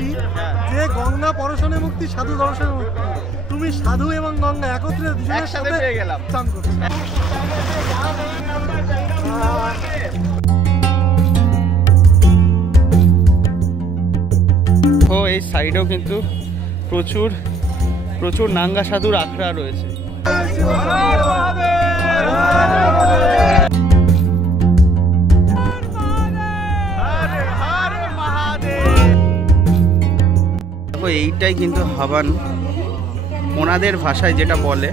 বলছি যে গঙ্গা পরশনে মুক্তি, সাধু দর্শনে মুক্তি। তুমি সাধু এবং গঙ্গা একত্রে দুজনের সাথে পেয়ে গেলাম। ও এই সাইডেও কিন্তু প্রচুর প্রচুর নাঙ্গা সাধুর আখড়া রয়েছে। দেখো এইটাই কিন্তু হাবান ওনাদের ভাষায় যেটা বলে।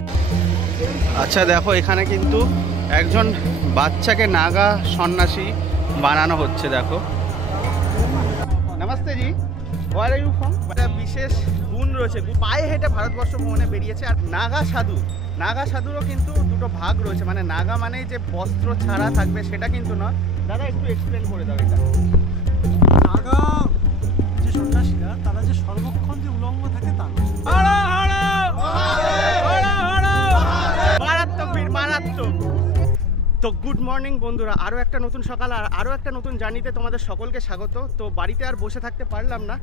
আচ্ছা দেখো এখানে কিন্তু একজন বাচ্চাকে নাগা সন্ন্যাসী বানানো হচ্ছে। দেখো নমস্তে জি, ওয়ার আর ইউ ফ্রম? একটা বিশেষ গুণ রয়েছে, পায়ে হেঁটে ভারতবর্ষ ভ্রমণে বেরিয়েছে। আর নাগা সাধুরও কিন্তু দুটো ভাগ রয়েছে, মানে নাগা মানেই যে বস্ত্র ছাড়া থাকবে সেটা কিন্তু নয়। দাদা একটু এক্সপ্লেন করে দাও এটা। নাগা যে সন্ন্যাসীরা তারা যে সর্বক্ষণ যে উলঙ্গ থাকে তা মারাত্মক বীর, মারাত্মক। তো গুড মর্নিং বন্ধুরা, আরও একটা নতুন সকাল আর আরও একটা নতুন জার্নিতে তোমাদের সকলকে স্বাগত। তো বাড়িতে আর বসে থাকতে পারলাম না,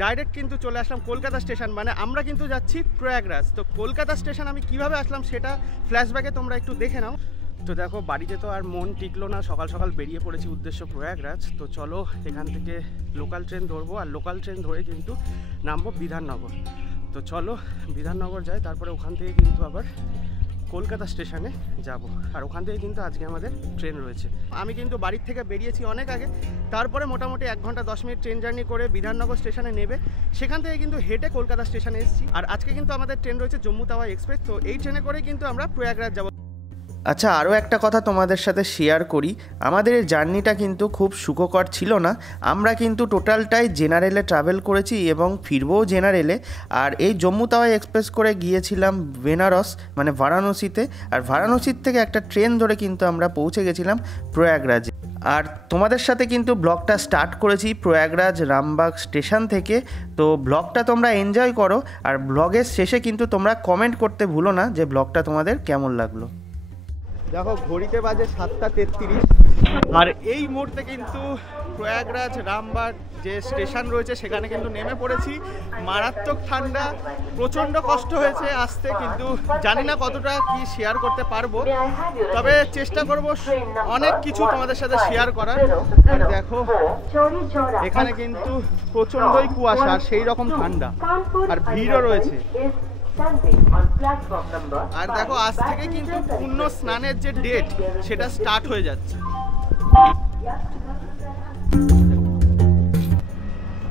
ডাইরেক্ট কিন্তু চলে আসলাম কলকাতা স্টেশন। মানে আমরা কিন্তু যাচ্ছি প্রয়াগরাজ। তো কলকাতা স্টেশন আমি কিভাবে আসলাম সেটা ফ্ল্যাশব্যাকে তোমরা একটু দেখে নাও। তো দেখো বাড়িতে তো আর মন টিকলো না, সকাল সকাল বেরিয়ে পড়েছি উদ্দেশ্য প্রয়াগরাজ। তো চলো এখান থেকে লোকাল ট্রেন ধরবো, আর লোকাল ট্রেন ধরে কিন্তু নামবো বিধাননগর। তো চলো বিধাননগর যাই, তারপরে ওখান থেকে কিন্তু আবার কলকাতা স্টেশনে যাব। আর ওখান থেকে কিন্তু আজকে আমাদের ট্রেন রয়েছে। আমি কিন্তু বাড়ির থেকে বেরিয়েছি অনেক আগে, তারপরে মোটামুটি 1 ঘন্টা 10 মিনিট ট্রেন জার্নি করে বিধাননগর স্টেশনে নেবে, সেখান থেকে কিন্তু হেঁটে কলকাতা স্টেশনে এসেছি। আর আজকে কিন্তু আমাদের ট্রেন রয়েছে জম্মু তাওয়াই এক্সপ্রেস। তো এই ট্রেনে করে কিন্তু আমরা প্রয়াগরাজ যাব। আচ্ছা, আরও একটা কথা তোমাদের সাথে শেয়ার করি। আমাদের এই জার্নিটা কিন্তু খুব সুখকর ছিল না। আমরা কিন্তু টোটালটাই জেনারেলে ট্রাভেল করেছি এবং ফিরবও জেনারেলে। আর এই জম্মু তাওয়াই এক্সপ্রেস করে গিয়েছিলাম বেনারস মানে বারাণসীতে, আর বারাণসীর থেকে একটা ট্রেন ধরে কিন্তু আমরা পৌঁছে গেছিলাম প্রয়াগরাজে। আর তোমাদের সাথে কিন্তু ব্লগটা স্টার্ট করেছি প্রয়াগরাজ রামবাগ স্টেশন থেকে। তো ব্লগটা তোমরা এনজয় করো, আর ব্লগের শেষে কিন্তু তোমরা কমেন্ট করতে ভুলো না যে ব্লগটা তোমাদের কেমন লাগলো। দেখো ঘড়িতে বাজে 7:33, আর এই মুহূর্তে কিন্তু প্রয়াগরাজ রামবাগ যে স্টেশন রয়েছে সেখানে কিন্তু নেমে পড়েছি। মারাত্মক ঠান্ডা, প্রচণ্ড কষ্ট হয়েছে আসতে, কিন্তু জানি না কতটা কি শেয়ার করতে পারবো, তবে চেষ্টা করব অনেক কিছু তোমাদের সাথে শেয়ার করার। আর দেখো এখানে কিন্তু প্রচণ্ডই কুয়াশা আর সেই রকম ঠান্ডা, আর ভিড়ও রয়েছে। আর দেখো আজ থেকে কিন্তু পূর্ণ স্নানের যে ডেট সেটা স্টার্ট হয়ে যাচ্ছে।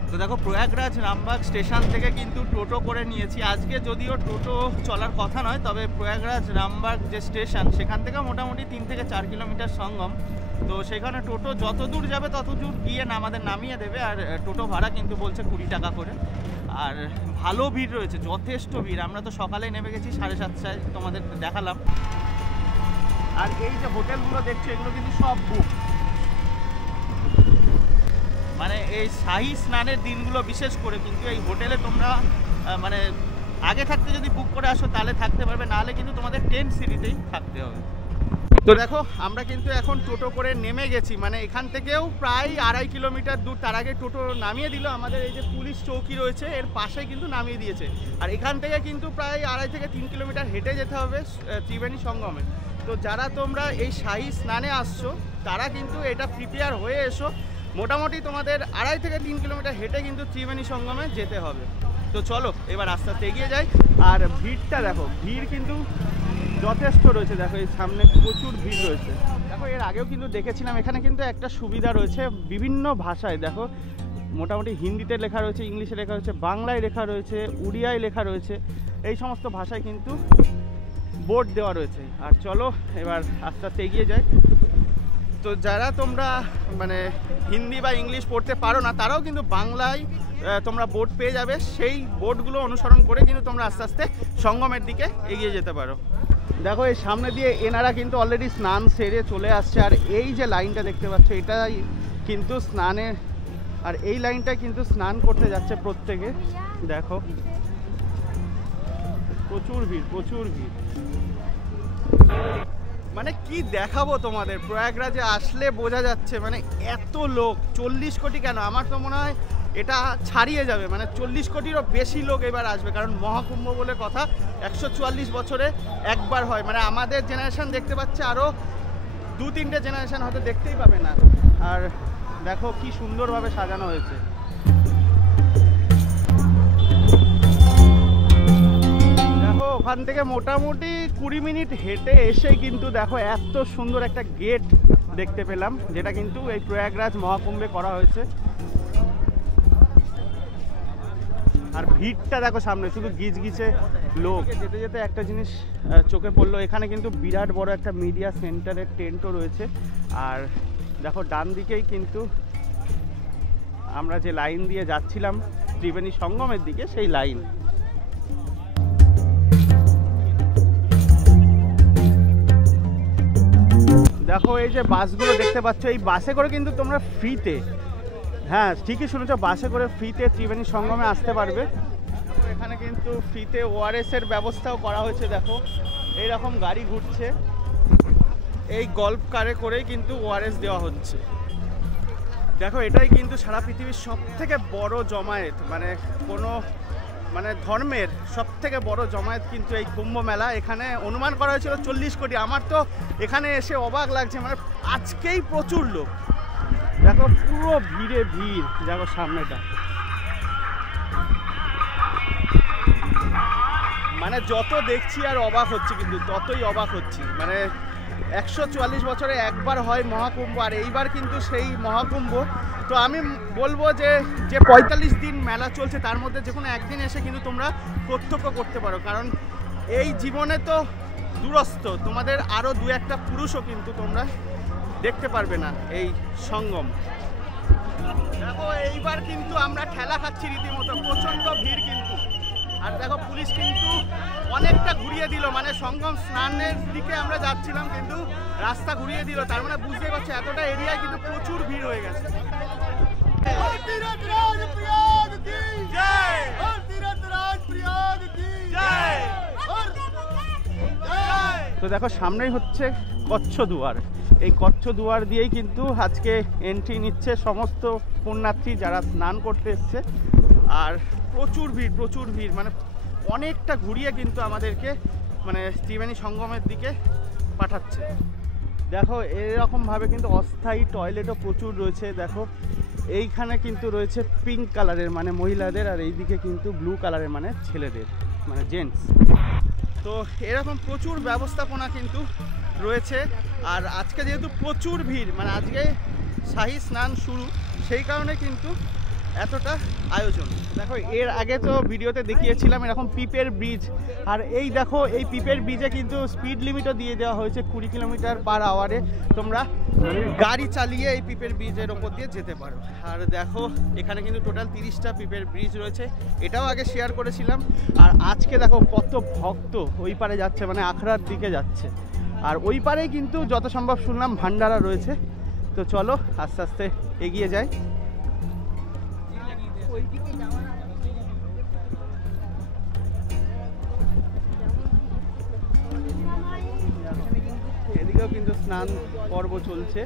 তো দেখো প্রয়াগরাজ রামবাগ স্টেশন থেকে কিন্তু টোটো করে নিয়েছি আজকে, যদিও টোটো চলার কথা নয়, তবে প্রয়াগরাজ রামবাগ যে স্টেশন সেখান থেকে মোটামুটি 3 থেকে 4 কিলোমিটার সঙ্গম। তো সেখানে টোটো যত দূর যাবে তত দূর গিয়ে আমাদের নামিয়ে দেবে। আর টোটো ভাড়া কিন্তু বলছে 20 টাকা করে। আর ভালো ভিড় রয়েছে, যথেষ্ট ভিড়। আমরা তো সকালে নেমে গেছি 7:30টায়, তোমাদের দেখালাম। আর এই যে হোটেলগুলো দেখছো এগুলো কিন্তু সব বুক, মানে এই শাহী স্নানের দিনগুলো বিশেষ করে কিন্তু এই হোটেলে তোমরা মানে আগে থাকতে যদি বুক করে আসো তাহলে থাকতে পারবে, নাহলে কিন্তু তোমাদের টেন্ট সিটিতেই থাকতে হবে। তো দেখো আমরা কিন্তু এখন টোটো করে নেমে গেছি, মানে এখান থেকেও প্রায় 2.5 কিলোমিটার দূর। তার আগে টোটো নামিয়ে দিল আমাদের এই যে পুলিশ চৌকি রয়েছে এর পাশে কিন্তু নামিয়ে দিয়েছে। আর এখান থেকে কিন্তু প্রায় 2.5 থেকে 3 কিলোমিটার হেঁটে যেতে হবে ত্রিবেণী সঙ্গমে। তো যারা তোমরা এই শাহী স্নানে আসছো তারা কিন্তু এটা প্রিপেয়ার হয়ে এসো, মোটামুটি তোমাদের 2.5 থেকে 3 কিলোমিটার হেঁটে কিন্তু ত্রিবেণী সঙ্গমে যেতে হবে। তো চলো এবার আস্তে আস্তে এগিয়ে যাই। আর ভিড়টা দেখো, ভিড় কিন্তু যথেষ্ট রয়েছে। দেখো এই সামনে প্রচুর ভিড় রয়েছে। দেখো এর আগেও কিন্তু দেখেছিলাম, এখানে কিন্তু একটা সুবিধা রয়েছে বিভিন্ন ভাষায়। দেখো মোটামুটি হিন্দিতে লেখা রয়েছে, ইংলিশে লেখা রয়েছে, বাংলায় লেখা রয়েছে, উড়িয়ায় লেখা রয়েছে, এই সমস্ত ভাষায় কিন্তু বোর্ড দেওয়া রয়েছে। আর চলো এবার আস্তে আস্তে এগিয়ে যাই। তো যারা তোমরা মানে হিন্দি বা ইংলিশ পড়তে পারো না তারাও কিন্তু বাংলায় তোমরা বোর্ড পেয়ে যাবে, সেই বোর্ডগুলো অনুসরণ করে কিন্তু তোমরা আস্তে আস্তে সঙ্গমের দিকে এগিয়ে যেতে পারো। দেখো এই সামনে দিয়ে এনারা কিন্তু অলরেডি স্নান সেরে চলে আসছে। আর এই যে লাইনটা দেখতে পাচ্ছ এটাই কিন্তু স্নানের, আর এই লাইনটা কিন্তু স্নান করতে যাচ্ছে প্রত্যেকে। দেখো প্রচুর ভিড়, প্রচুর ভিড়। মানে কি দেখাবো তোমাদের, প্রয়াগরাজে আসলে বোঝা যাচ্ছে মানে এত লোক। 40 কোটি কেন, আমার তো মনে হয় এটা ছাড়িয়ে যাবে, মানে 40 কোটিরও বেশি লোক এবার আসবে, কারণ মহাকুম্ভ বলে কথা 144 বছরে একবার হয়। মানে আমাদের জেনারেশন দেখতে পাচ্ছে, আরও 2-3টে জেনারেশন হয়তো দেখতেই পাবে না। আর দেখো কি সুন্দরভাবে সাজানো হয়েছে। দেখো ওখান থেকে মোটামুটি 20 মিনিট হেঁটে এসে কিন্তু দেখো এত সুন্দর একটা গেট দেখতে পেলাম, যেটা কিন্তু এই প্রয়াগরাজ মহাকুম্ভে করা হয়েছে। আর ভিড়টা দেখো সামনে, শুধু গিজগিজে লোক। যেতে যেতে একটা জিনিস চোখে পড়লো, এখানে কিন্তু বিরাট বড় একটা মিডিয়া সেন্টারের টেন্টও রয়েছে। আর দেখো ডান দিকেই কিন্তু আমরা যে লাইন দিয়ে যাচ্ছিলাম ত্রিবেণী সঙ্গমের দিকে, সেই লাইন। দেখো এই যে বাসগুলো দেখতে পাচ্ছ, এই বাসে করে কিন্তু তোমরা ফ্রিতে, হ্যাঁ ঠিকই শুনেছো, বাসে করে ফ্রিতে ত্রিবেণী সঙ্গমে আসতে পারবে। এখানে কিন্তু ফ্রিতে ওআরএস এর ব্যবস্থাও করা হয়েছে। দেখো এইরকম গাড়ি ঘুরছে, এই গল্ফ কারে করেই কিন্তু ওআরএস দেওয়া হচ্ছে। দেখো এটাই কিন্তু সারা পৃথিবীর সব থেকে বড় জমায়েত, মানে কোনো মানে ধর্মের সব থেকে বড় জমায়েত কিন্তু এই কুম্ভ মেলা। এখানে অনুমান করা হয়েছিল 40 কোটি। আমার তো এখানে এসে অবাক লাগছে, মানে আজকেই প্রচুর লোক। দেখো পুরো ভিড়ে ভিড়, দেখো সামনেটা, মানে যত দেখছি আর অবাক হচ্ছে, কিন্তু ততই অবাক হচ্ছি। মানে 144 বছরে একবার হয় মহাকুম্ভ, আর এইবার কিন্তু সেই মহাকুম্ভ। তো আমি বলবো যে 45 দিন মেলা চলছে, তার মধ্যে যে কোনো একদিন এসে কিন্তু তোমরা প্রত্যক্ষ করতে পারো, কারণ এই জীবনে তো দূরস্থ, তোমাদের আরও 2-1টা পুরুষও কিন্তু তোমরা দেখতে পারবে না এই সঙ্গম। দেখো এইবার কিন্তু আমরা ঠেলা খাচ্ছি রীতিমতো, প্রচণ্ড ভিড় কিন্তু। আর দেখো পুলিশ কিন্তু অনেকটা ঘুরিয়ে দিল, মানে সঙ্গম স্নানের দিকে আমরা যাচ্ছিলাম কিন্তু রাস্তা ঘুরিয়ে দিল, তার মানে বুঝতে পারছো এতটা এরিয়ায় কিন্তু প্রচুর ভিড় হয়ে গেছে। তো দেখো সামনেই হচ্ছে কচ্ছ দুয়ার, এই কচ্ছ দুয়ার দিয়েই কিন্তু আজকে এন্ট্রি নিচ্ছে সমস্ত পুণ্যার্থী যারা স্নান করতে এসছে। আর প্রচুর ভিড়, মানে অনেকটা ঘুরিয়ে কিন্তু আমাদেরকে মানে ত্রিবেণী সঙ্গমের দিকে পাঠাচ্ছে। দেখো এরকমভাবে কিন্তু অস্থায়ী টয়লেটও প্রচুর রয়েছে। দেখো এইখানে কিন্তু রয়েছে পিঙ্ক কালারের মানে মহিলাদের, আর এইদিকে কিন্তু ব্লু কালারের মানে ছেলেদের, মানে জেন্টস। তো এরকম প্রচুর ব্যবস্থাপনা কিন্তু রয়েছে। আর আজকে যেহেতু প্রচুর ভিড়, মানে আজকে শাহী স্নান শুরু, সেই কারণে কিন্তু এতটা আয়োজন। দেখো এর আগে তো ভিডিওতে দেখিয়েছিলাম এরকম পিপের ব্রিজ, আর এই দেখো এই পিপের ব্রিজে কিন্তু স্পিড লিমিটও দিয়ে দেওয়া হয়েছে 20 কিলোমিটার/আওয়ারে। তোমরা গাড়ি চালিয়ে এই পিপের ব্রিজের ওপর দিয়ে যেতে পারো। আর দেখো এখানে কিন্তু টোটাল 30টা পিপের ব্রিজ রয়েছে, এটাও আগে শেয়ার করেছিলাম। আর আজকে দেখো কত ভক্ত ওই পারে যাচ্ছে, মানে আখড়ার দিকে যাচ্ছে। আর ওই পারেই কিন্তু যত সম্ভব শুনলাম ভান্ডারা রয়েছে। তো চলো আস্তে আস্তে এগিয়ে যাই। এদিকেও কিন্তু স্নান পর্ব চলছে।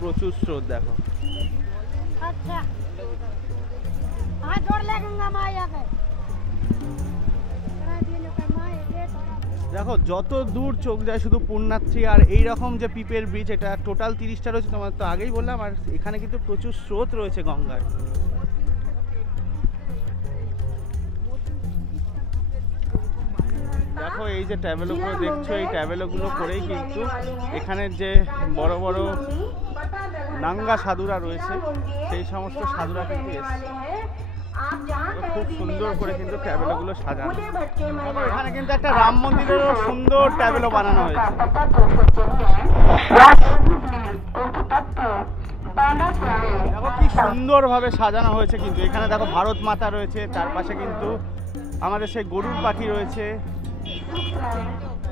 প্রচুর স্রোত দেখো। দেখো যত দূর চোখ যায় শুধু পুণ্যার্থী। আর এইরকম যে পিপের ব্রিজ, এটা টোটাল 30টা রয়েছে, তোমার তো আগেই বললাম। আর এখানে কিন্তু প্রচুর স্রোত রয়েছে গঙ্গার। দেখো এই যে ট্যাবেলোগুলো দেখছো, এই ট্যাবেলোগুলো করেই কিন্তু এখানের যে বড় বড় নাঙ্গা সাধুরা রয়েছে, সেই সমস্ত সাধুরা কিন্তু এসছে। খুব সুন্দর করে কিন্তু ট্যাবেলোগুলো সাজানো। এখানে কিন্তু একটা রাম মন্দিরেরও সুন্দর ট্যাবেলো বানানো হয়েছে। দেখো কি সুন্দরভাবে সাজানো হয়েছে কিন্তু। এখানে দেখো ভারত মাতা রয়েছে, তার পাশে কিন্তু আমাদের সেই গরুর পাখি রয়েছে,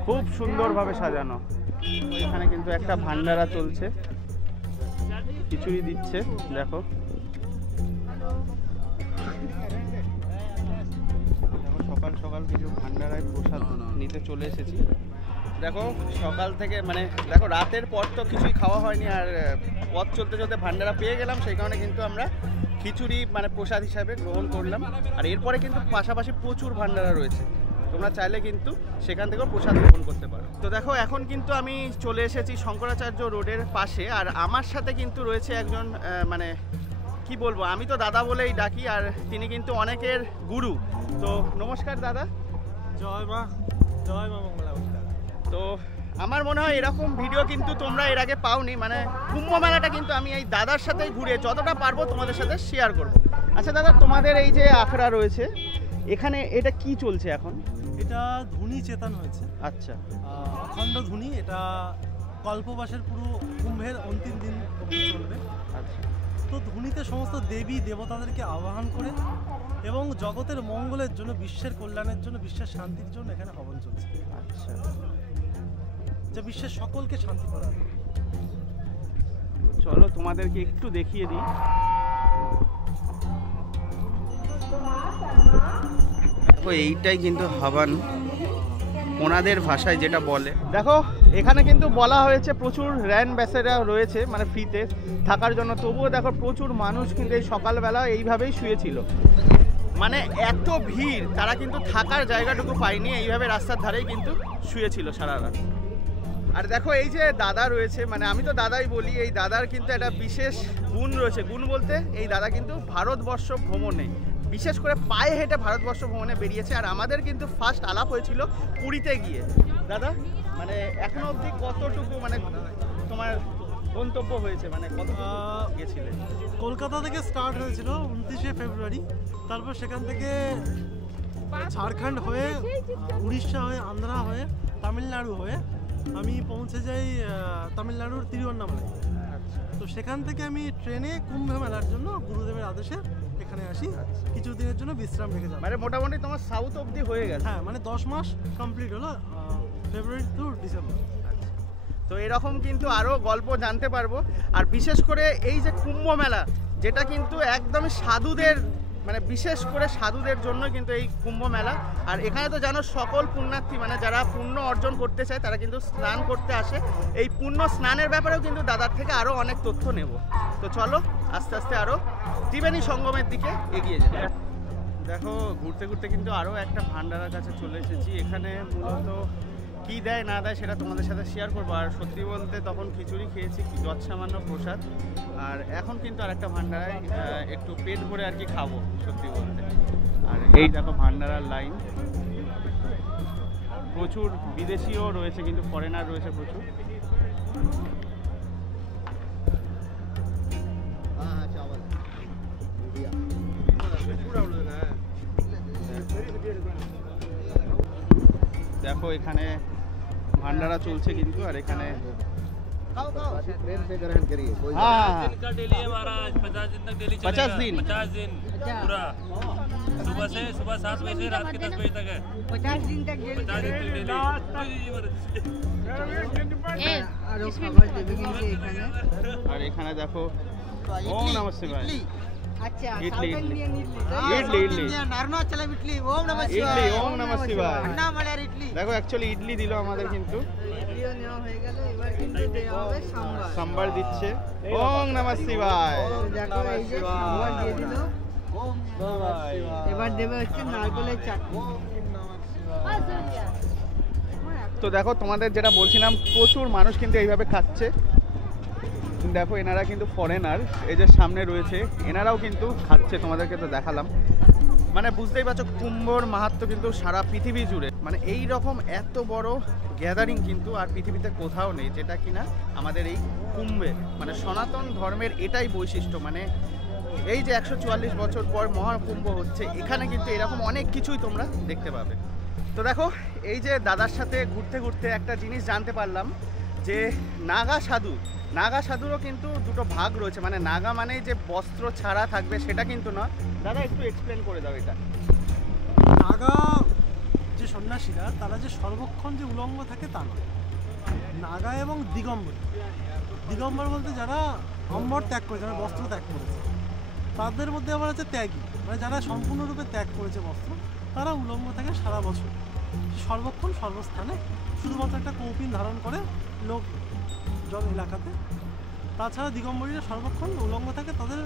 খুব সুন্দরভাবে সাজানো। এখানে কিন্তু একটা ভান্ডারা চলছে, খিচুড়ি দিচ্ছে। দেখো সকাল সকাল কিছু ভান্ডারায় প্রসাদ নিতে চলে এসেছি। দেখো সকাল থেকে মানে দেখো রাতের পর তো কিছুই খাওয়া হয়নি, আর পথ চলতে চলতে ভান্ডারা পেয়ে গেলাম, সেই কারণে কিন্তু আমরা খিচুড়ি মানে প্রসাদ হিসাবে গ্রহণ করলাম। আর এরপরে কিন্তু পাশাপাশি প্রচুর ভান্ডারা রয়েছে, তোমরা চাইলে কিন্তু সেখান থেকেও প্রসাদ গ্রহণ করতে পারো। তো দেখো এখন কিন্তু আমি চলে এসেছি শঙ্করাচার্য রোডের পাশে, আর আমার সাথে কিন্তু রয়েছে একজন মানে কি বলবো, আমি তো দাদা বলেই ডাকি, আর তিনি কিন্তু অনেকের গুরু। তো নমস্কার দাদা। জয় মা মঙ্গলা। তো আমার মনে হয় এরকম ভিডিও কিন্তু তোমরা এর আগে পাওনি, মানে কুম্ভ মেলাটা কিন্তু আমি এই দাদার সাথেই ঘুরে যতটা পারবো তোমাদের সাথে শেয়ার করব। আচ্ছা দাদা, তোমাদের এই যে আখড়া রয়েছে এখানে, এটা কি চলছে এখন? এটা ধুনি চেতন হয়েছে। আচ্ছা, অখণ্ড ধুনি, এটা কল্পবাসের পুরো কুম্ভের অন্তিম দিন চলবে। আচ্ছা। তো ধুনিতে সমস্ত দেবী দেবতাদেরকে আহ্বান করে এবং জগতের মঙ্গলের জন্য, বিশ্বের কল্যাণের জন্য, বিশ্বের শান্তির জন্য এখানে হবন চলছে। আচ্ছা, যা বিশ্বের সকলকে শান্তি প্রদান করে। চলো তোমাদেরকে একটু দেখিয়ে দিই। এইটাই কিন্তু হবন ওনাদের ভাষায় যেটা বলে। দেখো এখানে কিন্তু বলা হয়েছে প্রচুর র্যান ব্যাসেরা রয়েছে মানে ফ্রিতে থাকার জন্য, তবুও দেখো প্রচুর মানুষ কিন্তু এই সকালবেলা এইভাবেই শুয়েছিল, মানে এত ভিড়, তারা কিন্তু থাকার জায়গাটুকু পায়নি, এইভাবে রাস্তার ধারেই কিন্তু শুয়েছিল সারা রাত। আর দেখো এই যে দাদা রয়েছে, মানে আমি তো দাদাই বলি, এই দাদার কিন্তু একটা বিশেষ গুণ রয়েছে। গুণ বলতে এই দাদা কিন্তু ভারতবর্ষ ভ্রমণে, বিশেষ করে পায়ে হেঁটে ভারতবর্ষ ভ্রমণে বেরিয়েছে। আর আমাদের কিন্তু ফার্স্ট আলাপ হয়েছিল পুরীতে গিয়ে। দাদা মানে এখনো অবধি কতটুকু মানে তোমার গন্তব্য হয়েছে, মানে কত গেছিলে? কলকাতা থেকে স্টার্ট হয়েছিল 29শে ফেব্রুয়ারি, তারপর সেখান থেকে ঝাড়খণ্ড হয়ে, উড়িষ্যা হয়ে, আন্ধ্রা হয়ে, তামিলনাড়ু হয়ে আমি পৌঁছে যাই তামিলনাড়ুর তিরুবন্নামলাই। তো সেখান থেকে আমি ট্রেনে কুম্ভ মেলার জন্য গুরুদেবের আদেশে এখানে আসি, কিছুদিনের জন্য বিশ্রাম রেখে যাব। মানে মোটামুটি তোমার সাউথ অবধি হয়ে গেছে? হ্যাঁ, মানে 10 মাস কমপ্লিট হলো, ফেব্রুয়ারি টু ডিসেম্বর। তো এরকম কিন্তু আরও গল্প জানতে পারবো। আর বিশেষ করে এই যে কুম্ভ মেলা, যেটা কিন্তু একদমই সাধুদের, মানে বিশেষ করে সাধুদের জন্য কিন্তু এই কুম্ভ মেলা। আর এখানে তো জানো সকল পুণ্যার্থী, মানে যারা পুণ্য অর্জন করতে চায় তারা কিন্তু স্নান করতে আসে। এই পুণ্য স্নানের ব্যাপারেও কিন্তু দাদার থেকে আরও অনেক তথ্য নেব। তো চলো আস্তে আস্তে আরও ত্রিবেণী সঙ্গমের দিকে এগিয়ে যাই। দেখো ঘুরতে ঘুরতে কিন্তু আরও একটা ভান্ডারার কাছে চলে এসেছি। এখানে মূলত কী দেয় না দেয় সেটা তোমাদের সাথে শেয়ার করবো। আর সত্যি বলতে তখন খিচুড়ি খেয়েছি, যৎসামান্য প্রসাদ। আর এখন কিন্তু আরেকটা ভান্ডারায় একটু পেট ভরে আর কি খাবো সত্যি বলতে। আর এই দেখো ভান্ডারার লাইন, প্রচুর বিদেশিও রয়েছে কিন্তু ফরেনার রয়েছে প্রচুর। দেখো এখানে ভান্ডারা চলছে কিন্তু, আর এখানে ट्रेन से ग्रहण करिए कोई हाँ 50 दिन का डेली है महाराज, 50 दिन तक डेली 50 दिन? 50 दिन पूरा, सुबह 7 बजे से रात के 10 बजे तक है। 50 दिन तक 50 दिन तक डेली। আরো খাবার দেবে কিন্তু এখানে। আর এখানে দেখো ওম নমঃ শিবায়। আচ্ছা, ইডলি, সাউথ ইডলি। ইন্ডিয়ান ইডলি। ইডলি ইডলি অরুণাচলের ইডলি। ওম নমঃ ইডলি, শিবায়। ওম নমঃ শিবায়। আন্নামালার ইডলি। দেখো অ্যাকচুয়ালি ইডলি দিল আমাদের, কিন্তু ইডলিও নেওয়া হয়ে গেল, এবার কিন্তু দেওয়া হবে সাম্বার। সাম্বার দিচ্ছে। ওম নমঃ শিবায়। দেখো এই যে সাম্বার দিয়ে দিল। এবার দেবে হচ্ছে নারকেলের চাটনি। তো দেখো তোমাদের যেটা বলছিলাম, প্রচুর মানুষ কিন্তু এইভাবে খাচ্ছে। দেখো এনারা কিন্তু ফরেনার, এই যে সামনে রয়েছে এনারাও কিন্তু খাচ্ছে, তোমাদেরকে তো দেখালাম। মানে বুঝতেই পারছো কুম্ভর মাহাত্ম্য কিন্তু সারা পৃথিবী জুড়ে, মানে এই রকম এত বড় গ্যাদারিং কিন্তু আর পৃথিবীতে কোথাও নেই, যেটা কিনা আমাদের এই কুম্ভে, মানে সনাতন ধর্মের এটাই বৈশিষ্ট্য। মানে এই যে 144 বছর পর মহাকুম্ভ হচ্ছে, এখানে কিন্তু এরকম অনেক কিছুই তোমরা দেখতে পাবে। তো দেখো এই যে দাদার সাথে ঘুরতে ঘুরতে একটা জিনিস জানতে পারলাম, যে নাগা সাধুরও কিন্তু দুটো ভাগ রয়েছে। মানে নাগা মানে যে বস্ত্র ছাড়া থাকবে সেটা কিন্তু না। দাদা একটু এক্সপ্লেন করে দাও এটা। নাগা যে সন্ন্যাসীরা, তারা যে সর্বক্ষণ যে উলঙ্গ থাকে তা নয়। নাগা এবং দিগম্বর বলতে যারা অম্বর ত্যাগ করেছে, যারা বস্ত্র ত্যাগ করেছে, তাদের মধ্যে আবার আছে ত্যাগী, মানে যারা সম্পূর্ণরূপে ত্যাগ করেছে বস্ত্র, তারা উলঙ্গ থাকে সারা বছর, সর্বক্ষণ সর্বস্থানে শুধুমাত্র একটা কৌপিন ধারণ করে লোক জন এলাকাতে। তাছাড়া দিগম্বরীরা সর্বক্ষণ উলঙ্গ থাকে, তাদের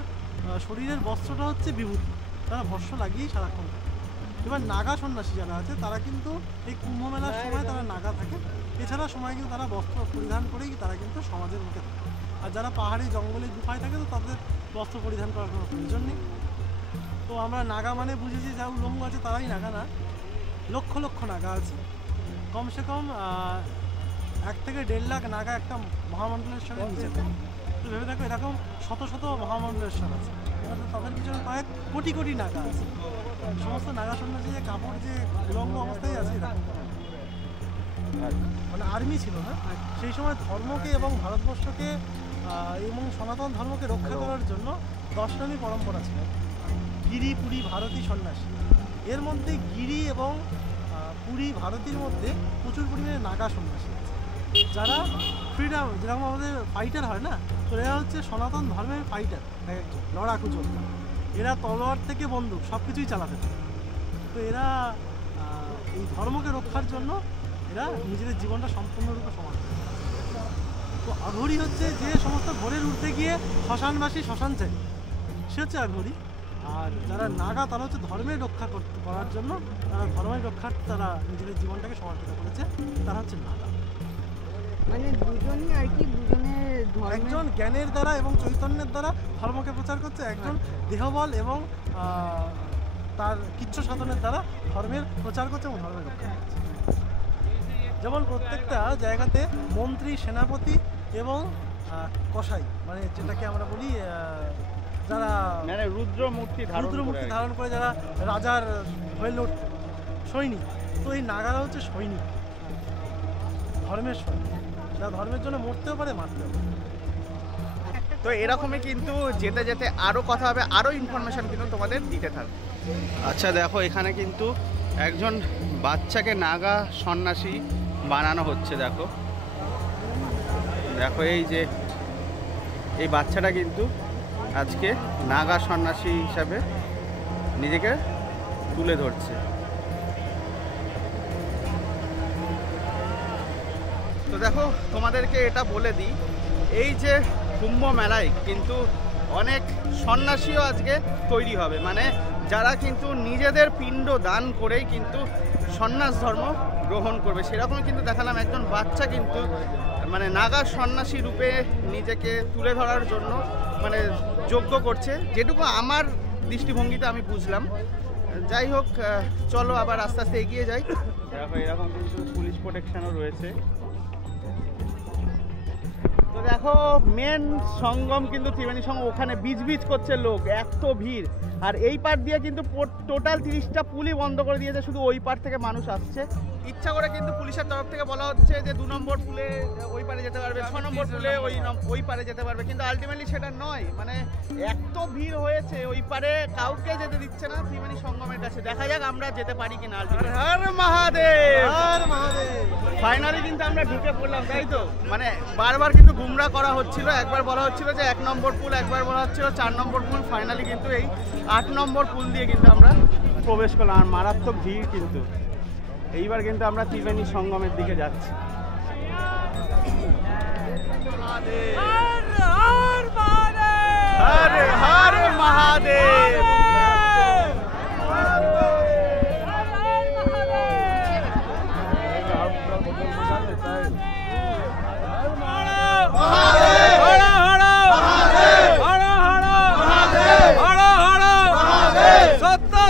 শরীরের বস্ত্রটা হচ্ছে বিভূতি, তারা ভস্য লাগিয়েই সারাক্ষণ থাকে। এবার নাগা সন্ন্যাসী যারা আছে তারা কিন্তু এই কুম্ভ মেলার সময় তারা নাগা থাকে, এছাড়া সময় কিন্তু তারা বস্ত্র পরিধান করেই তারা কিন্তু সমাজের মুখে থাকে। আর যারা পাহাড়ি জঙ্গলে গুফায় থাকে তো তাদের বস্ত্র পরিধান করার কোনো প্রয়োজন নেই। তো আমরা নাগা মানে বুঝেছি যারা উলঙ্গ আছে তারাই নাগা না, লক্ষ লক্ষ নাগা আছে, কমসে কম 1 থেকে 1.5 লাখ নাগা একটা মহামণ্ডলেশ্বরের নিচে থাকে। তো ভেবে দেখো এরকম শত শত মহামণ্ডলেশ্বর আছে, তাদের পিছনে কয়েক কোটি কোটি নাগা আছে। সমস্ত নাগা সন্ন্যাসী যে কাপড় যে উলঙ্গ অবস্থায় আছে এরকম মানে আর্মি ছিল না সেই সময়, ধর্মকে এবং ভারতবর্ষকে এবং সনাতন ধর্মকে রক্ষা করার জন্য 10টি পরম্পরা ছিল, গিরি পুরী ভারতী সন্ন্যাসী। এর মধ্যে গিরি এবং পুরী ভারতীর মধ্যে প্রচুর পরিমাণে নাগা সন্ন্যাসী আছে, যারা ফ্রিডম যেরকম আমাদের ফাইটার হয় না, তো এরা হচ্ছে সনাতন ধর্মের ফাইটার, একজন লড়াকু যোদ্ধা। এরা তলোয়ার থেকে বন্দুক সব কিছুই চালাতে পারে। তো এরা এই ধর্মকে রক্ষার জন্য এরা নিজেদের জীবনটা সম্পূর্ণরূপে সমাজ করে। তো আঘরি হচ্ছে যে সমস্ত ঘোরের উঠতে গিয়ে শ্মশানবাসী শ্মশান চাই, সে হচ্ছে আঘরি। আর যারা নাগা তারা হচ্ছে ধর্মের রক্ষা করার জন্য, তারা ধর্মের রক্ষার তারা নিজেদের জীবনটাকে সমর্পিত করেছে, তারা হচ্ছে নাগা। মানে দুজনই আর কি, দুজনের একজন জ্ঞানের দ্বারা এবং চৈতন্যের দ্বারা ধর্মকে প্রচার করছে, একজন দেহবল এবং তার কিচ্ছু সাধনের দ্বারা ধর্মের প্রচার করছে এবং ধর্মের রক্ষা করছে। যেমন প্রত্যেকটা জায়গাতে মন্ত্রী, সেনাপতি এবং কসাই, মানে যেটাকে আমরা বলি যারা মানে রুদ্রমূর্তি ধারণ করে যারা রাজার হয়ে লড়ত, সৈনিক। তো এই নাগারা হচ্ছে সৈনিক, ধর্মের সৈনিক, যারা ধর্মের জন্য মরতেও পারে, মারতেও পারে। তো এরকমই কিন্তু যেতে যেতে আরও কথা হবে, আরও ইনফরমেশন কিন্তু তোমাদের দিতে থাকবে। আচ্ছা দেখো, এখানে কিন্তু একজন বাচ্চাকে নাগা সন্ন্যাসী বানানো হচ্ছে। দেখো দেখো এই যে এই বাচ্চাটা কিন্তু আজকে নাগা সন্ন্যাসী হিসাবে নিজেকে তুলে ধরছে। তো দেখো তোমাদেরকে এটা বলে দিই, এই যে কুম্ভ মেলায় কিন্তু অনেক সন্ন্যাসীও আজকে তৈরি হবে, মানে যারা কিন্তু নিজেদের পিণ্ড দান করেই কিন্তু সন্ন্যাস ধর্ম গ্রহণ করবে। সেরকম কিন্তু দেখালাম একজন বাচ্চা কিন্তু মানে নাগা সন্ন্যাসী রূপে নিজেকে তুলে ধরার জন্য মানে যজ্ঞ করছে, যেটুকু আমার দৃষ্টিভঙ্গিতে আমি বুঝলাম। যাই হোক, চলো আবার আস্তে আস্তে এগিয়ে যাই। দেখো এরকম কিন্তু পুলিশ প্রোটেকশনও রয়েছে। তো দেখো মেন সঙ্গম কিন্তু ত্রিবেণী সঙ্গম, ওখানে বিচ করছে লোক, এত ভিড়। আর এই পার দিয়ে কিন্তু টোটাল 30টা পুলই বন্ধ করে দিয়েছে, শুধু ওই পার থেকে মানুষ আসছে ইচ্ছা করে। কিন্তু পুলিশের তরফ থেকে বলা হচ্ছে যে 2 নম্বর পুলে ওই পারে যেতে পারবে, 6 নম্বর পুলে ওই পারে যেতে পারবে, কিন্তু আলটিমেটলি সেটা নয়। মানে এত ভিড় হয়েছে, ওই পারে কাউকে যেতে দিচ্ছে না ত্রিবেণী সঙ্গমের কাছে। দেখা যাক আমরা যেতে পারি কিনা। হর মহাদেব, হর মহাদেব। ফাইনালি কিন্তু আমরা ঢুকে পড়লাম, তাই তো? মানে বারবার কিন্তু গুমরা করা হচ্ছিল, একবার বলা হচ্ছিল যে 1 নম্বর পুল, একবার বলা হচ্ছিল 4 নম্বর পুল। ফাইনালি কিন্তু এই 8 নম্বর পুল দিয়ে কিন্তু আমরা প্রবেশ করলাম। আর মারাত্মক ভিড় কিন্তু। এইবার কিন্তু আমরা ত্রিবেণী সঙ্গমের দিকে যাচ্ছি। হর হর মহাদেব।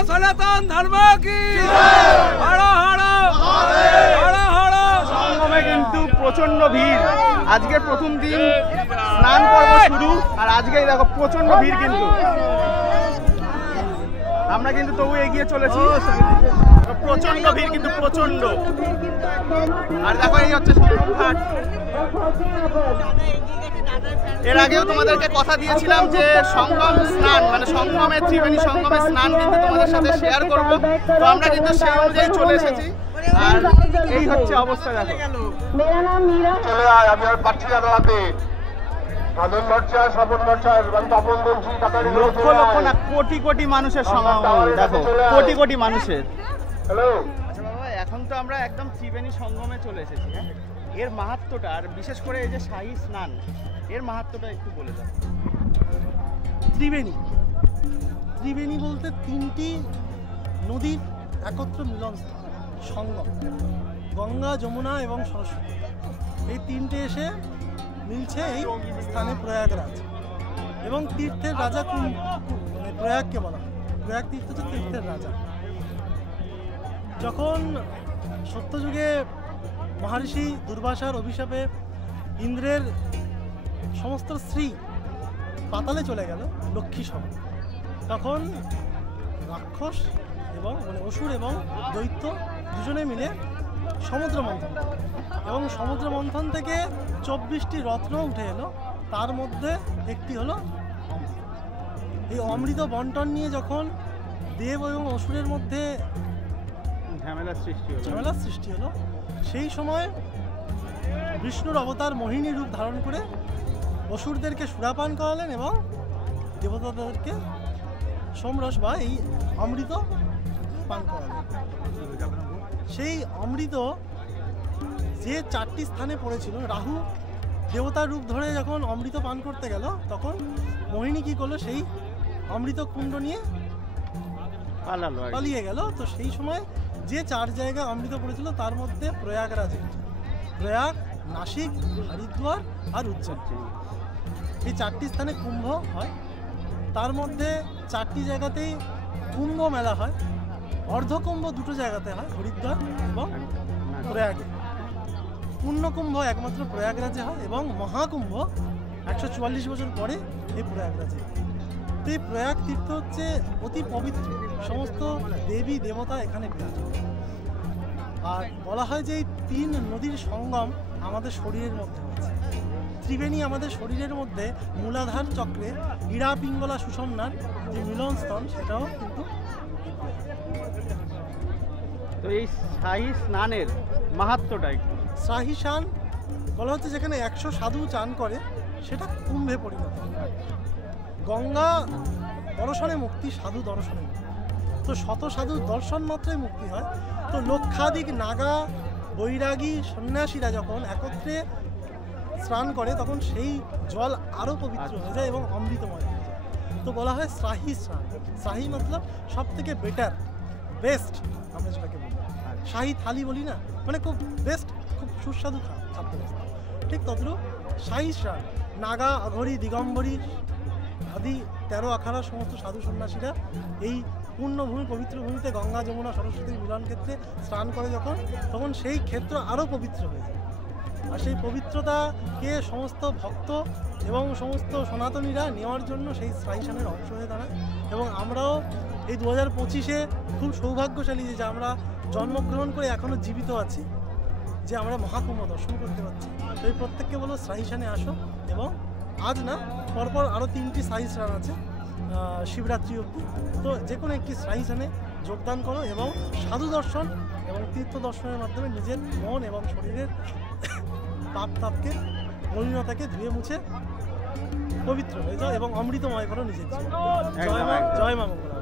সনাতন ধর্ম কি সঙ্গমে কিন্তু প্রচন্ড ভিড়। আজকে প্রথম দিন, স্নান পর্ব শুরু, আর আজকেই দেখো প্রচন্ড ভিড় কিন্তু। আমরা কিন্তু তবু এগিয়ে চলেছি, প্রচন্ড ভিড় কিন্তু, প্রচন্ড। আর দেখো এই হচ্ছে সঙ্গম ঘাট। এর আগেও তোমাদেরকে কথা দিয়েছিলাম যে সঙ্গম স্নান মানে সঙ্গমের ত্রিবেণী সঙ্গমের স্নান কিন্তু তোমাদের সাথে শেয়ার করব। তো আমরা কিন্তু সেই অনুযায়ী চলে এসেছি, আর এই হচ্ছে অবস্থা। দেখো চলে আয়, আমি আর পাচ্ছি না দাঁড়াতে। সাধন মোর্চা, শ্রবণ মোর্চা, তপন বলছি, লক্ষ লক্ষ না কোটি কোটি মানুষের সমাগম। দেখো কোটি কোটি মানুষের। হ্যালো। আচ্ছা বাবা, এখন কিন্তু আমরা একদম ত্রিবেণী সঙ্গমে চলে এসেছি। হ্যাঁ, এর মাহাত্ম্যটা আর বিশেষ করে এই যে শাহী স্নান, এর মাহাত্ম্যটা একটু বলে দাও। ত্রিবেণী বলতে তিনটি নদীর একত্র মিলন সঙ্গম, গঙ্গা, যমুনা এবং সরস্বতী। এই তিনটে এসে মিলছে এই স্থানে প্রয়াগরাজ। এবং তীর্থের রাজা মানে প্রয়াগকে বলা হয়, প্রয়াগ তীর্থ হচ্ছে তীর্থের রাজা। যখন সত্যযুগে মহর্ষি দুর্বাসার অভিশাপে ইন্দ্রের সমস্ত স্ত্রী পাতালে চলে গেল লক্ষ্মী সহ, তখন রাক্ষস এবং মানে অসুর এবং দৈত্য দুজনে মিলে সমুদ্র মন্থন, এবং সমুদ্র মন্থন থেকে 24টি রত্ন উঠে এলো। তার মধ্যে একটি হলো অমৃত। এই অমৃত বন্টন নিয়ে যখন দেব এবং অসুরের মধ্যে ঝামেলার সৃষ্টি হলো, সেই সময় বিষ্ণুর অবতার মোহিনী রূপ ধারণ করে অসুরদেরকে সুরাপান করালেন এবং দেবতাদেরকে সোমরস বা এই অমৃত পান করালেন। সেই অমৃত যে 4টি স্থানে পড়েছিল, রাহু দেবতার রূপ ধরে যখন অমৃত পান করতে গেল, তখন মোহিনী কী করলো, সেই অমৃত কুণ্ড নিয়ে পালিয়ে গেল। তো সেই সময় যে 4 জায়গায় অমৃত পড়েছিল তার মধ্যে প্রয়াগরাজ একটি, প্রয়াগ, নাসিক, হরিদ্বার আর উজ্জয়ন। এই 4টি স্থানে কুম্ভ হয়। তার মধ্যে 4টি জায়গাতেই কুম্ভ মেলা হয়। অর্ধকুম্ভ 2টো জায়গাতে হয়, হরিদ্বার এবং প্রয়াগে। পূর্ণকুম্ভ একমাত্র প্রয়াগরাজে হয় এবং মহাকুম্ভ 144 বছর পরে এই প্রয়াগরাজে। তো এই প্রয়াগ তীর্থ হচ্ছে অতি পবিত্র, সমস্ত দেবী দেবতা এখানে বিরাজ। আর বলা হয় যে এই 3 নদীর সঙ্গম আমাদের শরীরের মধ্যে হচ্ছে। ত্রিবেণী আমাদের শরীরের মধ্যে মূলাধার চক্রে ইড়া, পিঙ্গলা, সুষমনার যে মিলনস্থল, সেটাও কিন্তু। তো এই শাহী স্নানের মাহাত্ম্যটা একটু। শাহী স্নান বলা হচ্ছে যেখানে 100 সাধু চান করে সেটা কুম্ভে পরিণত হয়। গঙ্গা দর্শনে মুক্তি, সাধু দর্শনে মুক্তি। তো শত সাধু দর্শন মাত্রই মুক্তি হয়। তো লক্ষাধিক নাগা, বৈরাগী, সন্ন্যাসীরা যখন একত্রে স্নান করে তখন সেই জল আরও পবিত্র হয়ে যায় এবং অমৃতময় হয়ে যায়। তো বলা হয় শাহী স্নান। শাহী মতলব সব থেকে বেটার, বেস্ট, আমরা যেটাকে বলি শাহী থালি বলি না, মানে খুব বেস্ট, খুব সুস্বাদু খাদ্য। ঠিক তদ্রূপ শাহী স্নান নাগা, অঘরী, দিগম্বরী আদি 13 আখাড়ার সমস্ত সাধু সন্ন্যাসীরা এই পূর্ণভূমি, পবিত্র ভূমিতে গঙ্গা, যমুনা, সরস্বতীর মিলন ক্ষেত্রে স্নান করে যখন, তখন সেই ক্ষেত্র আরও পবিত্র হয়ে যায়। আর সেই পবিত্রতাকে সমস্ত ভক্ত এবং সমস্ত সনাতনীরা নেওয়ার জন্য সেই শাহী স্নানের অংশ হয়ে দাঁড়ায়। এবং আমরাও এই 2025-এ খুব সৌভাগ্যশালী যে আমরা জন্মগ্রহণ করে এখনও জীবিত আছি, যে আমরা মহাকুম্ভ দর্শন করতে পারছি। তো এই প্রত্যেককে বলো শাহী স্নানে আসো, এবং আজ না পরপর আরও 3টি শাহী স্নান আছে শিবরাত্রি অবধি। তো যে কোনো একটি শাহী স্নানে যোগদান করো এবং সাধু দর্শন এবং তীর্থ দর্শনের মাধ্যমে নিজের মন এবং শরীরের পাপ তাপকে, মলিনতাকে ধুয়ে মুছে পবিত্র হয়ে যাও এবং অমৃতময় করো নিজের জীবন। জয় মা মঙ্গলা।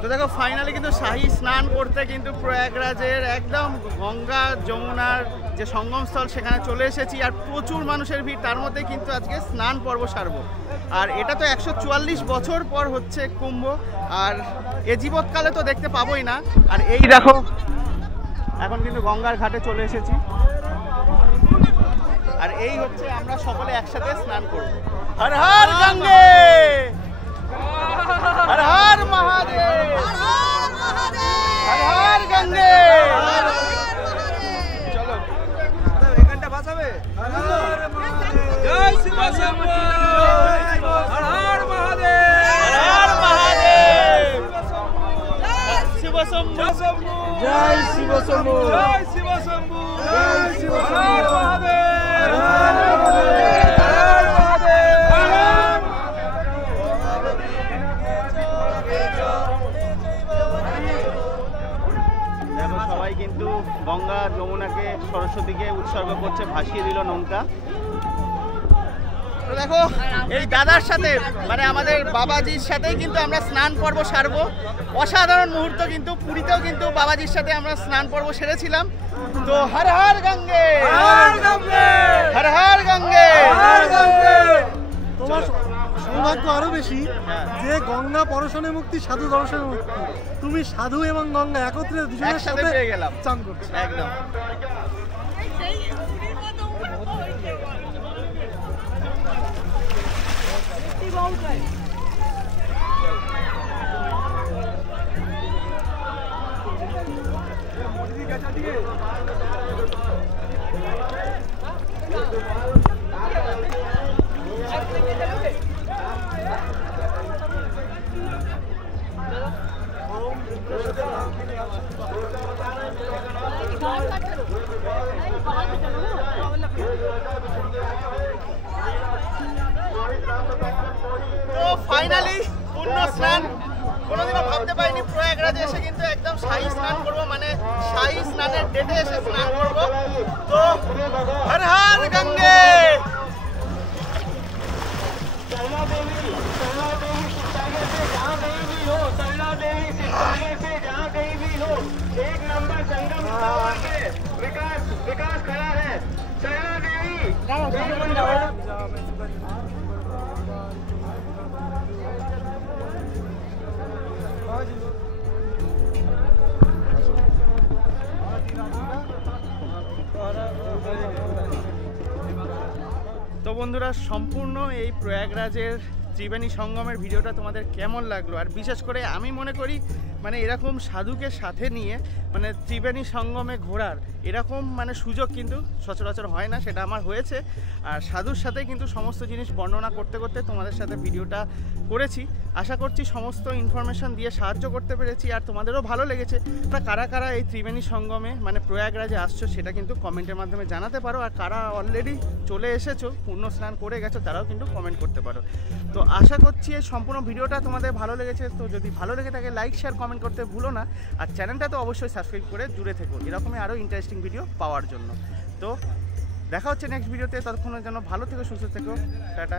তো দেখো, ফাইনালি কিন্তু শাহী স্নান করতে কিন্তু প্রয়াগরাজের একদম গঙ্গা যমুনার যে সঙ্গমস্থল সেখানে চলে এসেছি। আর প্রচুর মানুষের ভিড়, তার মধ্যে কিন্তু আজকে স্নান পর্ব সারবো। আর এটা তো 144 বছর পর হচ্ছে কুম্ভ, আর এ জীবৎকালে তো দেখতে পাবোই না। আর এই দেখো, এখন কিন্তু গঙ্গার ঘাটে চলে এসেছি। আর এই হচ্ছে আমরা সকলে একসাথে স্নান করব। হর হর গঙ্গে, হর হর মহাদেব, হর হর গঙ্গে। চলো এখানটা বাঁচাবে। জয় শিব শম্ভু, হর হর মহাদেব, হর হর মহাদেব, শিব শম্ভু, জয় শিব শম্ভু, জয় শিব শম্ভু, জয় শিব শম্ভু, মহাদেব, হর হর মহাদেব, হর হর মহাদেব। দেখো, সবাই কিন্তু গঙ্গা যমুনাকে সরস্বতীকে উৎসর্গ করছে, ভাসিয়ে দিল নৌকা। তো দেখো এই দাদার সাথে মানে আমাদের বাবাজির সাথেই কিন্তু আমরা স্নান পর্ব সারবো। অসাধারণ মুহূর্ত, কিন্তু পুরীতেও কিন্তু বাবাজির সাথে আমরা স্নান পর্ব সেরেছিলাম। তো হর হর গঙ্গে, হর হর গঙ্গে। তোমার সৌভাগ্য আরো বেশি যে গঙ্গা পরশনে মুক্তি, সাধু দর্শনে মুক্তি। তুমি সাধু এবং গঙ্গা একত্রে দুজনের একসাথে সাথে পেয়ে গেলাম। চান করছো একদম। তো ফাইনালি পূর্ণ স্নান। কোনোদিনও ভাবতে পারিনি প্রয়াগরাজে এসে কিন্তু একদম শাহী স্নান করবো, মানে শাহী স্নানের ডেটে এসে স্নান করবো। তো হর হর গঙ্গে। विकास खड़ा है। शरणा देवी তো বন্ধুরা, সম্পূর্ণ এই প্রয়াগরাজের ত্রিবেণী সঙ্গমের ভিডিওটা তোমাদের কেমন লাগলো? আর বিশেষ করে আমি মনে করি মানে এরকম সাধুকে সাথে নিয়ে মানে ত্রিবেণী সঙ্গমে ঘোরার এরকম মানে সুযোগ কিন্তু সচরাচর হয় না, সেটা আমার হয়েছে। আর সাধুর সাথে কিন্তু সমস্ত জিনিস বর্ণনা করতে করতে তোমাদের সাথে ভিডিওটা করেছি। আশা করছি সমস্ত ইনফরমেশন দিয়ে সাহায্য করতে পেরেছি আর তোমাদেরও ভালো লেগেছে। তা কারা কারা এই ত্রিবেণী সঙ্গমে মানে প্রয়াগরাজে আসছো সেটা কিন্তু কমেন্টের মাধ্যমে জানাতে পারো। আর কারা অলরেডি চলে এসেছো, পূর্ণ স্নান করে গেছো, তারাও কিন্তু কমেন্ট করতে পারো। তো আশা করছি এই সম্পূর্ণ ভিডিওটা তোমাদের ভালো লেগেছে। তো যদি ভালো লেগে থাকে লাইক শেয়ার কমেন্ট করতে ভুলো না। আর চ্যানেলটা তো অবশ্যই সাবস্ক্রাইব করে জুড়ে থেকো এরকমই আরও ইন্টারেস্টিং ভিডিও পাওয়ার জন্য। তো দেখা হচ্ছে নেক্সট ভিডিওতে। ততক্ষণের জন্য ভালো থেকো, সুস্থ থেকো, টাটা।